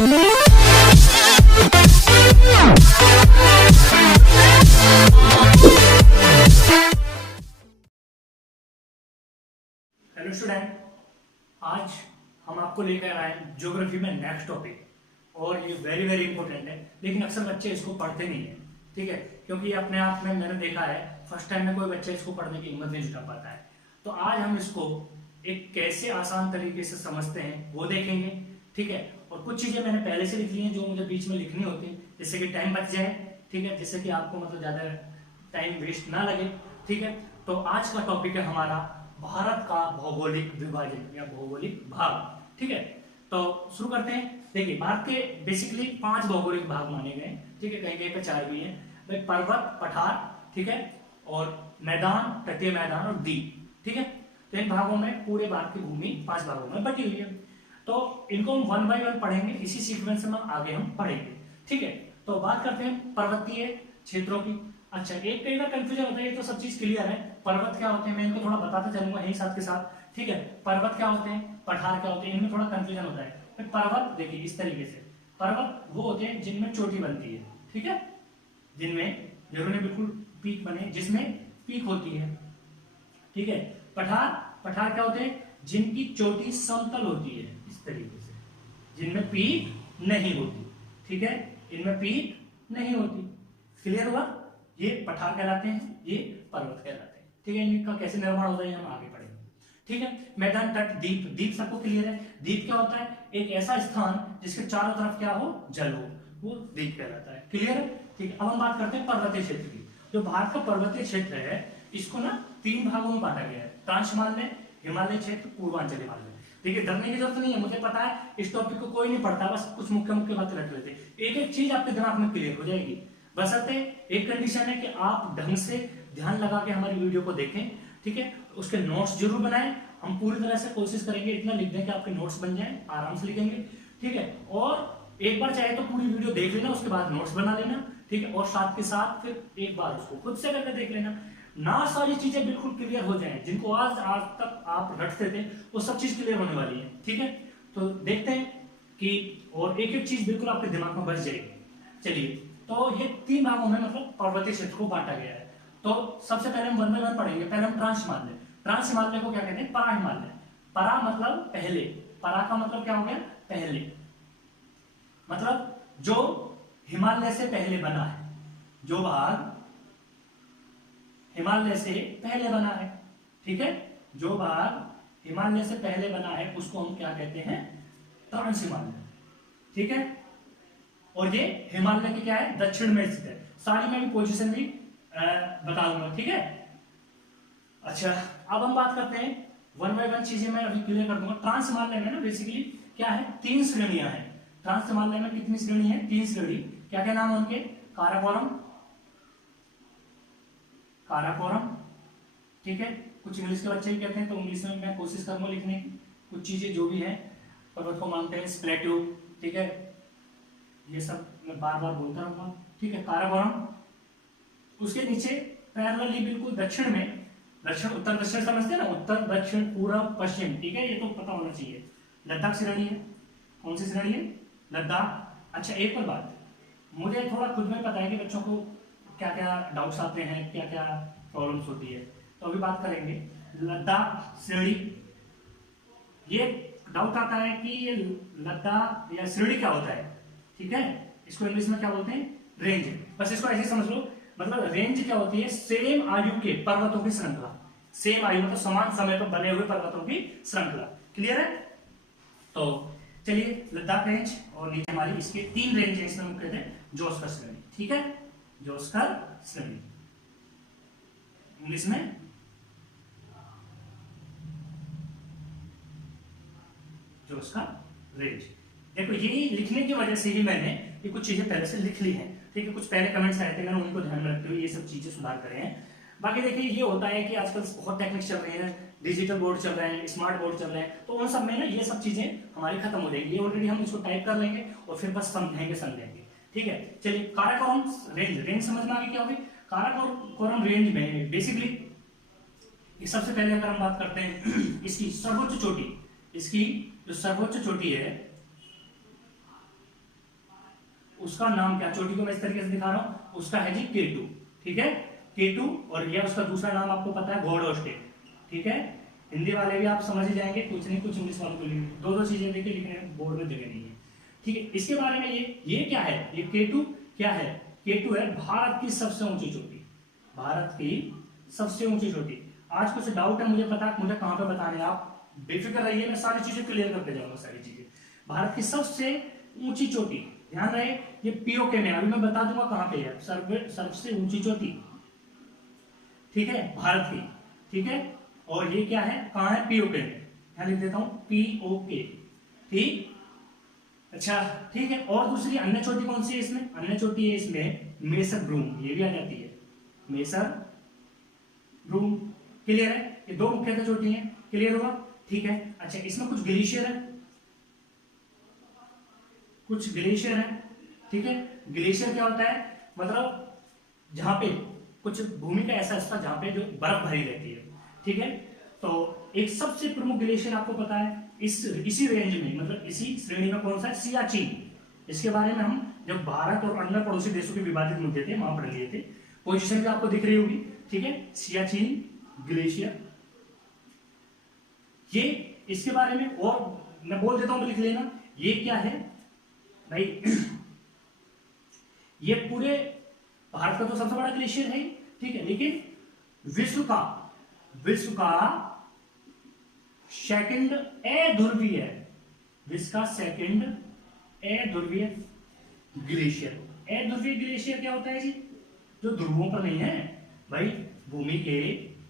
Hello student, आज हम आपको लेकर आए हैं ज्योग्राफी में नेक्स्ट टॉपिक। और ये वेरी वेरी इंपॉर्टेंट है, लेकिन अक्सर बच्चे इसको पढ़ते नहीं है। ठीक है, क्योंकि ये अपने आप में मैंने देखा है फर्स्ट टाइम में कोई बच्चा इसको पढ़ने की हिम्मत नहीं जुटा पाता है। तो आज हम इसको एक कैसे आसान तरीके से समझते हैं वो देखेंगे। ठीक है, और कुछ चीजें मैंने पहले से लिख ली हैं जो मुझे बीच में लिखनी होती है, जिससे कि टाइम बच जाए। ठीक है, जिससे कि आपको मतलब ज्यादा टाइम वेस्ट ना लगे। ठीक है, तो आज का टॉपिक है हमारा भारत का भौगोलिक विभाजन या भौगोलिक भाग। ठीक है, तो शुरू करते हैं। देखिए, भारत के बेसिकली 5 भौगोलिक भाग माने गए। ठीक है, कहीं कहीं पे 4 भी हैं। भाई पर्वत, पठार, ठीक है, और मैदान, तटीय मैदान और द्वीप। ठीक है, तो इन भागों में पूरे भारत की भूमि 5 भागों में बटी हुई है। तो इनको हम 1 बाय 1 पढ़ेंगे, इसी सीक्वेंस में आगे हम पढ़ेंगे। ठीक है, तो बात करते हैं पर्वतीय क्षेत्रों की। अच्छा, एक कई बार कंफ्यूजन होता है, ये तो सब चीज क्लियर है। पर्वत क्या होते हैं मैं इनको थोड़ा बताता चलूंगा यही साथ के साथ। ठीक है, पर्वत क्या होते हैं, पठार क्या होते हैं, इनमें थोड़ा कंफ्यूजन होता है। पर्वत देखिए इस तरीके से, पर्वत वो होते हैं जिनमें चोटी बनती है। ठीक है, जिनमें जरूरी बिल्कुल पीक बने, जिसमें पीक होती है। ठीक है, पठार, पठार क्या होते हैं जिनकी चोटी समतल होती है, इस तरीके से, जिनमें पीक नहीं होती। ठीक है, इनमें पीक नहीं होती। क्लियर हुआ? ये पठार कहलाते हैं, ये पर्वत कहलाते हैं। ठीक है, इनका कैसे निर्माण होता है हम आगे पढ़ेंगे। ठीक है, मैदान, तट, द्वीप। द्वीप सबको क्लियर है। द्वीप क्या होता है? एक ऐसा स्थान जिसके चारों तरफ क्या हो, जल हो, वो द्वीप कहलाता है। क्लियर है? ठीक है, अब हम बात करते हैं पर्वतीय क्षेत्र की। जो भारत का पर्वतीय क्षेत्र है इसको ना 3 भागों में बांटा गया है, ट्रांस हिमालय, हिमालय क्षेत्र, पूर्वांचल हिमालय। देखिए, डरने की जरूरत नहीं है, मुझे पता है इस टॉपिक को कोई नहीं पढ़ता, बस कुछ मुख्य मुख्य बातें रख लेते। एक एक चीज आपके दिमाग में क्लियर हो जाएगी। बशर्ते एक कंडीशन है कि आप ढंग से ध्यान लगा के हमारी वीडियो को देखें। ठीक है, उसके नोट्स जरूर बनाएं। हम पूरी तरह से कोशिश करेंगे इतना लिख दें कि आपके नोट्स बन जाएं, आराम से लिखेंगे। ठीक है, और एक बार चाहे तो पूरी वीडियो देख लेना, उसके बाद नोट्स बना लेना। ठीक है, और साथ के साथ फिर एक बार उसको खुद से करके देख लेना, ना सारी चीजें बिल्कुल क्लियर हो जाएं। जिनको आज आज तक आप रटते थे वो सब चीज क्लियर होने वाली है। ठीक है, तो देखते हैं कि और एक एक चीज बिल्कुल आपके दिमाग में बच जाएगी। चलिए, तो ये 3 भागों में मतलब पर्वतीय क्षेत्र को बांटा गया है। तो सबसे पहले हम 1 बाय 1 पढ़ेंगे। पहले हम ट्रांस हिमालय। ट्रांस हिमालय को क्या कहते हैं? परा हिमालय। परा मतलब पहले, परा का मतलब क्या हो गया? पहले, मतलब जो हिमालय से पहले बना है, जो भाग हिमालय से पहले बना है। ठीक है, जो भाग हिमालय से पहले बना है उसको हम क्या कहते हैं? ट्रांस हिमालय। ठीक है, और ये हिमालय के क्या है? दक्षिण में स्थित है। सारी में भी पोजीशन भी बता दूंगा। ठीक है, अच्छा, अब हम बात करते हैं 1 बाय 1 चीजें मैं अभी क्लियर कर दूंगा। ट्रांस हिमालय में ना बेसिकली क्या है? 3 श्रेणियां हैं। ट्रांस हिमालय में कितनी श्रेणी है? 3 श्रेणी। क्या क्या नाम है उनके? काराकोरम, काराकोरम। ठीक है, कुछ इंग्लिश के बच्चे भी कहते हैं, तो इंग्लिश में मैं कोशिश करूंगा लिखने की। कुछ चीजें जो भी है पर्वत को मानते हैं, प्लेट्यू। ठीक है, ये सब मैं बार बार बोलता रहूंगा। ठीक है, काराकोरम। उसके नीचे पैरेलली बिल्कुल दक्षिण में, दक्षिण उत्तर दक्षिण समझते हैं ना, उत्तर दक्षिण पूर्व पश्चिम। ठीक है, ये तो पता होना चाहिए। लद्दाख श्रेणी है। कौन सी श्रेणी है? लद्दाख। अच्छा, एक और बात, मुझे थोड़ा खुद में पता है कि बच्चों को क्या क्या डाउट्स आते हैं, क्या क्या प्रॉब्लम्स होती है, तो अभी बात करेंगे लद्दाख श्रेणी। ये डाउट आता है कि ये लद्दाख या श्रेणी क्या होता है। ठीक है, इसको इंग्लिश में क्या बोलते हैं? रेंज। बस इसको ऐसे समझ लो, मतलब रेंज क्या होती है? सेम आयु के पर्वतों की श्रृंखला। सेम आयु मतलब समान समय पर बने हुए पर्वतों की श्रृंखला। क्लियर है? तो चलिए, लद्दाख रेंज और नीचे हमारी इसके 3 रेंज है, इसमें हम कहते हैं जोस्कर श्रेणी। ठीक है, जोस्कर श्रेणी इंग्लिश में जोस्कर रेंज। देखो, यही लिखने की वजह से ही मैंने ये कुछ चीजें पहले से लिख ली हैं। ठीक है, कुछ पहले कमेंट्स आए थे, मैंने उनको ध्यान में रखते हुए ये सब चीजें सुधार करे हैं। बाकी देखिए, ये होता है कि आजकल बहुत टेक्निक्स चल रही है, डिजिटल बोर्ड चल रहे हैं, स्मार्ट बोर्ड चल रहे हैं, तो उन सब में ना ये सब चीजें हमारी खत्म हो जाएगी। ऑलरेडी हम इसको टाइप कर लेंगे और फिर बस समझेंगे। ठीक है, चलिए, काराकोरम रेंज। रेंज समझ में आ गई क्या होगी? काराकोरम रेंज में बेसिकली सबसे पहले अगर हम बात करते हैं इसकी सर्वोच्च चोटी, इसकी जो सर्वोच्च चोटी है उसका नाम क्या, चोटी को मैं इस तरीके से दिखा रहा हूं, उसका है जी K2, ठीक है, K2। और यह उसका दूसरा नाम आपको पता है, गॉड ऑफ स्टेट, ठीक है। हिंदी वाले भी आप समझ ही जाएंगे, कुछ नहीं कुछ इंग्लिश वालों को लिखने, दो चीजें देखिए लिखने बोर्ड में जगह नहीं है, ठीक है। इसके बारे में ये क्या है, ये K2 क्या है, K2 है भारत की सबसे ऊंची चोटी, भारत की सबसे ऊंची चोटी। आज कुछ डाउट है मुझे पता है, मुझे कहां पे बताने हैं, आप बेफिक्र रहिए, मैं सारी चीजें क्लियर करके जाऊंगा, सारी चीजें। भारत की सबसे ऊंची चोटी, ध्यान रहे, ये पीओके में, अभी मैं बता दूंगा कहां पे है सबसे ऊंची चोटी, ठीक है, भारत की, ठीक है। और ये क्या है, कहां है, पीओके में, यहां लिख देता हूं पीओके, ठीक, अच्छा, ठीक है। और दूसरी अन्य चोटी कौन सी है इसमें, अन्य चोटी है इसमें मेसर ब्रूम, ये भी आ जाती है, मेसर ब्रूम, क्लियर है। ये दो मुख्यतः चोटी हैं, क्लियर होगा, ठीक है। अच्छा, इसमें कुछ ग्लेशियर है, कुछ ग्लेशियर है, ठीक है। ग्लेशियर क्या होता है, मतलब जहां पे कुछ भूमि का ऐसा हिस्सा जहां पे जो बर्फ भरी रहती है, ठीक है। तो एक सबसे प्रमुख ग्लेशियर आपको पता है इसी रेंज में, मतलब इसी श्रेणी में कौन सा है, सियाचिन। इसके बारे में हम जब भारत और अन्य पड़ोसी देशों के विवादित मुद्दे थे वहां पढ़ लिए थे, पोजीशन भी आपको दिख रही होगी, ठीक है, सियाचिन ग्लेशियर। ये इसके बारे में और मैं बोल देता हूं तो लिख लेना, ये क्या है भाई ये पूरे भारत का तो सबसे बड़ा ग्लेशियर है, ठीक है, लेकिन विश्व का सेकंड अध्रुवीय, विश्व का सेकंड अध्रुवीय ग्लेशियर। अध्रुवीय ग्लेशियर क्या होता है जी, जो ध्रुवों पर नहीं है भाई, भूमि के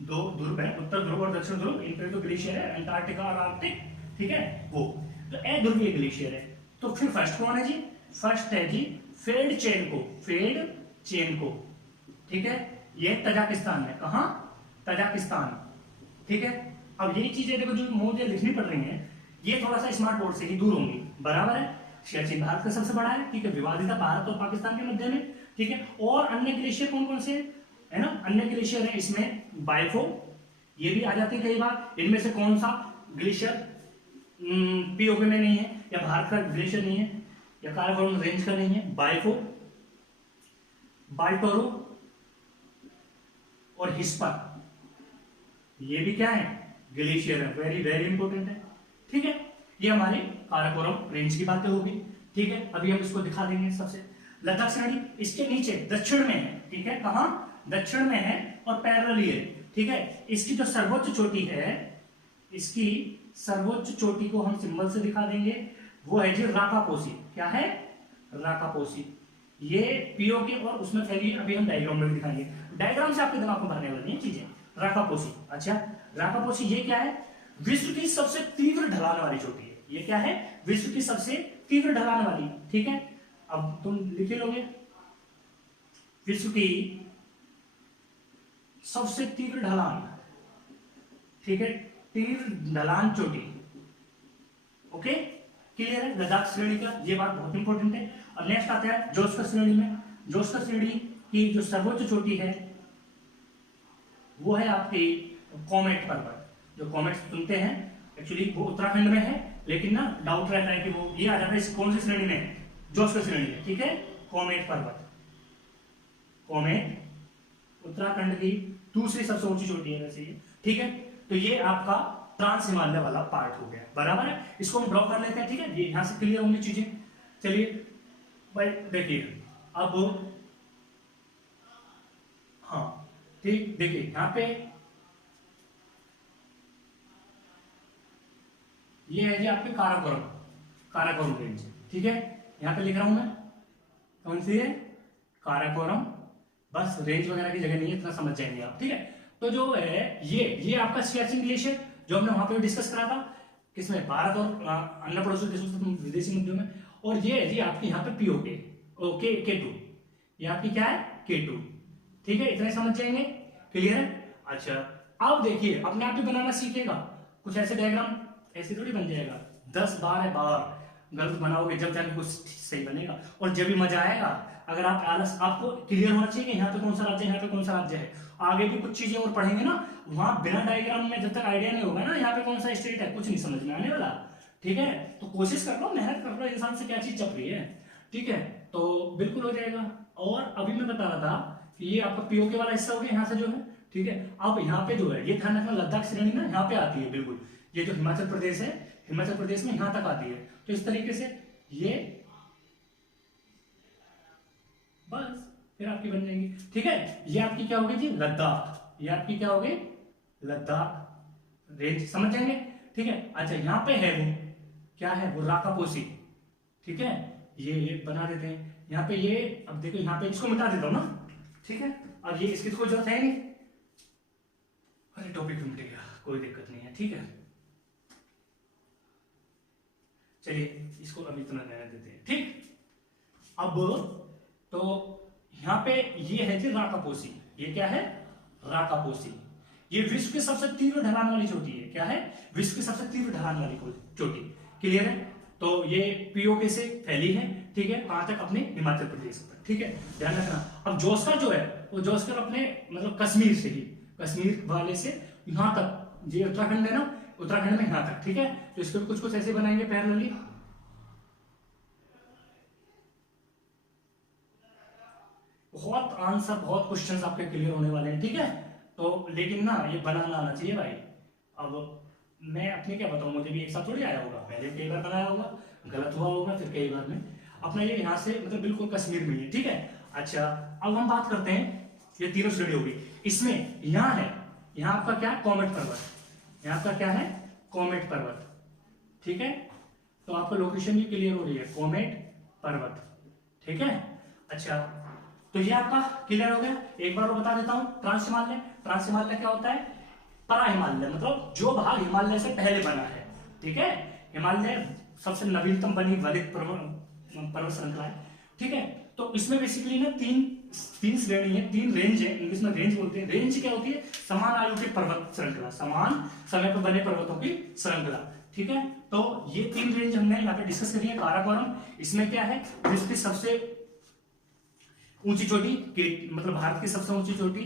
दो ध्रुव है, उत्तर ध्रुव और दक्षिण ध्रुव, इन पर तो ग्लेशियर है, अंटार्कटिका और आर्कटिक, ठीक है, वो तो अध्रुवीय ग्लेशियर है। तो फिर फर्स्ट कौन है जी, फर्स्ट है जी फेड चेन को, ठीक है, ये तजाकिस्तान में, कहा, तजाकिस्तान, ठीक है। अब यही चीजें देखो जो मुझे लिखनी पड़ रही हैं, ये थोड़ा सा स्मार्ट बोर्ड से ही दूर होंगी, बराबर है। सियाचिन भारत का सबसे बड़ा है, ठीक है, विवादित भारत और पाकिस्तान के मध्य में, ठीक है। और अन्य ग्लेशियर कौन कौन से है ना, अन्य ग्लेशियर है इसमें बाइफो, ये भी आ जाते हैं कई बार। इनमें से कौन सा ग्लेशियर पीओके में नहीं है, या भारत का ग्लेशियर नहीं है, या काराकोरम रेंज का नहीं है, बाइफो, बाल्टोरो और हिस्पर, ये भी क्या है, ग्लेशियर है, वेरी वेरी इंपॉर्टेंट है, ठीक है। ये हमारे काराकोरम रेंज की बातें होगी, ठीक है। अभी हम इसको दिखा देंगे। सबसे लद्दाख श्रेणी इसके नीचे दक्षिण में है, ठीक है, कहां, दक्षिण में है और पैरेलल है, ठीक है। इसकी जो सर्वोच्च चोटी है, इसकी सर्वोच्च चोटी को हम सिंबल से दिखा देंगे, वो है जी राकापोसी, क्या है, राकापोसी। ये पीओके और उसमें फैली, अभी हम डायग्राम में भी दिखाएंगे, डायग्राम से आपके दिमाग को भरने वाली है चीजें। राकापोसी, अच्छा, राकापोसी ये क्या है, विश्व की सबसे तीव्र ढलान वाली चोटी है, ये क्या है, विश्व की सबसे तीव्र ढलान वाली, ठीक है। अब तुम लिख लोगे, विश्व की सबसे तीव्र ढलान, ठीक है, तीव्र ढलान चोटी, ओके, क्लियर है। लद्दाख श्रेणी का ये बात बहुत इंपॉर्टेंट है। और नेक्स्ट आता है जोस्कर श्रेणी में, जोस्कर श्रेणी की जो सर्वोच्च चोटी है वो है आपकी कॉमेट पर्वत, जो कॉमेट सुनते हैं, एक्चुअली वो उत्तराखंड में है, लेकिन ना डाउट रहता है कि वो ये आ जाता है कौन सी श्रेणी में, जोस्कर श्रेणी में, ठीक है, कॉमेट पर्वत, कॉमेट उत्तराखंड की दूसरी सबसे ऊंची चोटी है वैसे ये, ठीक है। तो ये आपका ट्रांस हिमालय वाला पार्ट हो गया, बराबर है। इसको हम ड्रॉ कर लेते हैं, ठीक है, ये यहां से क्लियर होंगी चीजें। चलिए भाई देखिए, अब हाँ ठीक, देखिए यहां पे ये है जी आपके काराकोरम, काराकोरम रेंज, ठीक है, यहां पे लिख रहा हूं मैं, कौन सी है, काराकोरम, बस रेंज वगैरह की जगह नहीं है, इतना समझ जाएंगे आप, ठीक है। तो जो है ये आपका सियाचिन ग्लेशियर जो हमने वहां पे डिस्कस करा था, किसमें, भारत और अन्य पड़ोसी देशों से विदेशी मुद्दों में। और ये है जी आपकी यहाँ पे पीओके, ओके, K2, ये आपकी क्या है, K2, ठीक है, इतना समझ जाएंगे, क्लियर है। अच्छा, अब देखिए अपने आप ही बनाना सीखेगा, कुछ ऐसे डायग्राम ऐसे थोड़ी बन जाएगा, 10 बार गलत बनाओगे जब जाके कुछ सही बनेगा, और जब भी मजा आएगा। अगर आप आलस, आपको क्लियर होना चाहिए कि यहाँ पे कौन सा राज्य है, यहाँ पे कौन सा राज्य है। आगे भी कुछ चीजें और पढ़ेंगे ना, वहां बिना डायग्राम में जब तक आइडिया नहीं होगा ना यहाँ पे कौन सा स्टेट है, कुछ नहीं समझ में आने वाला, ठीक है। तो कोशिश कर लो, मेहनत कर लो, इंसान से क्या चीज चप रही है, ठीक है, तो बिल्कुल हो जाएगा। और अभी मैं बता रहा था कि ये आपका पीओके वाला हिस्सा हो गया यहाँ से जो है, ठीक है। अब यहाँ पे जो है ये ध्यान रखना, लद्दाख श्रेणी ना यहाँ पे आती है बिल्कुल, ये जो हिमाचल प्रदेश है, हिमाचल प्रदेश में यहाँ तक आती है। तो इस तरीके से ये बस फिर आपकी बन जाएंगी, ठीक है। ये आपकी क्या होगी जी, लद्दाख, ये आपकी क्या होगी, लद्दाख रेंज, समझ जाएंगे, ठीक है। अच्छा यहाँ पे है वो क्या है, वो राकापोसी, ठीक है। ये बना देते हैं यहाँ पे, ये अब देखो यहाँ पे इसको मिटा देता हूं ना, ठीक है। अब ये इसकी तो कोई जरूरत है नहीं, अरे टॉपिक मिट गया, कोई दिक्कत नहीं है, ठीक है। चलिए इसको अभी इतना रहने देते हैं, ठीक। अब तो यहाँ पे ये है जी राकापोसी, ये क्या है, राकापोसी। ये विश्व की सबसे तीव्र ढलान वाली चोटी है, क्या है, विश्व की सबसे तीव्र ढलान वाली चोटी, क्लियर है। तो ये पीओके से फैली है, ठीक है, कहां तक, अपने हिमाचल प्रदेश तक, ठीक है, ध्यान रखना। अब जोस्कर जो है वो जोस्कर अपने मतलब कश्मीर से ही, कश्मीर वाले से यहां तक, ये उत्तराखंड है ना, उत्तराखंड में यहां तक, ठीक है। तो इसको भी कुछ कुछ ऐसे बनाएंगे पैरेलली, बहुत आंसर, बहुत क्वेश्चंस आपके क्लियर होने वाले हैं, ठीक है। तो लेकिन ना ये बनाना आना चाहिए भाई। अब मैं अपने क्या बताऊं, मुझे भी एक साथ थोड़ी आया होगा, पहले कई बार बनाया होगा, गलत हुआ होगा, फिर कई बार में अपना ये यहाँ से मतलब बिल्कुल कश्मीर में ही, ठीक है। अच्छा अब हम बात करते हैं, ये तीनों श्रेणी होगी, इसमें यहाँ है, यहाँ आपका क्या है, कॉमेट पर्वत, यहाँ आपका क्या है, कॉमेट पर्वत, ठीक है। तो आपका लोकेशन भी क्लियर हो रही है, कॉमेट पर्वत, ठीक है। अच्छा तो ये आपका क्लियर हो गया। एक बार और बता देता हूं, ट्रांस हिमालय, ट्रांस हिमालय क्या होता है, परा हिमालय, मतलब जो भाग हिमालय से पहले बना है, ठीक है। हिमालय सबसे नवीनतम बनी वलित पर्वत श्रृंखला है, ठीक है। तो इसमें बेसिकली ना तीन श्रेणी है, तीन रेंज है, इंग्लिश में रेंज बोलते हैं। रेंज क्या होती है, समान आयु की पर्वत श्रृंखला, समान समय पर बने पर्वतों की श्रृंखला, ठीक है। तो ये तीन रेंज हमने यहाँ पे डिस्कस करी है। काराकोरम, इसमें क्या है, विश्व की सबसे ऊंची चोटी, मतलब भारत की सबसे ऊंची चोटी,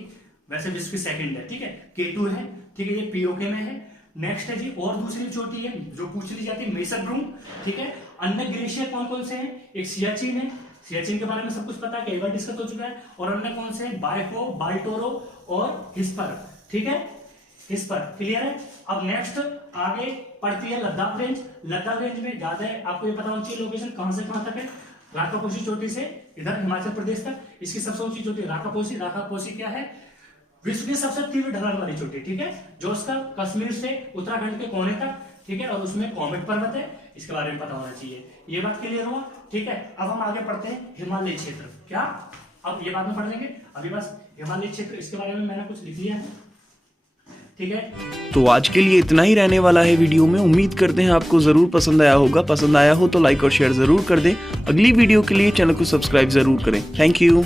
वैसे विश्व की सेकंड है, ठीक है, K2 है, ठीक है, ये पीओके में है। नेक्स्ट है जी और दूसरी चोटी है जो पूछ ली जाती है, मेसरब्रूम, ठीक है। अन्य ग्लेशियर कौन कौन से हैं, एक सियाचिन है, सियाचिन के बारे में सब कुछ पता है, कई बार डिस्कस हो चुका है। और अन्य कौन से हैं, बायफो, बाल्टोरो और हिस्पर, ठीक है, हिस्पर, क्लियर है। अब नेक्स्ट आगे पड़ती है लद्दाख रेंज। लद्दाख रेंज में ज्यादा है, आपको ये पता होना चाहिए लोकेशन कहां से कहां तक है, राकापोसी चोटी से इधर हिमाचल प्रदेश तक, इसकी सबसे ऊंची चोटी राकापोसी। राकापोसी क्या है, विश्व की सबसे तीव्र ढलान वाली चोटी, ठीक है, जो उसका कश्मीर से उत्तराखंड के कोने तक, ठीक है। और उसमें कॉमेट पर्वत है, इसके बारे में पता होना चाहिए। ये बात क्लियर हुआ, ठीक है। अब हम आगे पढ़ते हैं हिमालय क्षेत्र, क्या, अब ये बाद में पढ़ लेंगे, अभी बस हिमालय क्षेत्र, इसके बारे में मैंने कुछ लिख लिया है, ठीक है। तो आज के लिए इतना ही रहने वाला है वीडियो में। उम्मीद करते हैं आपको जरूर पसंद आया होगा। पसंद आया हो तो लाइक और शेयर जरूर कर दें। अगली वीडियो के लिए चैनल को सब्सक्राइब जरूर करें। Thank you.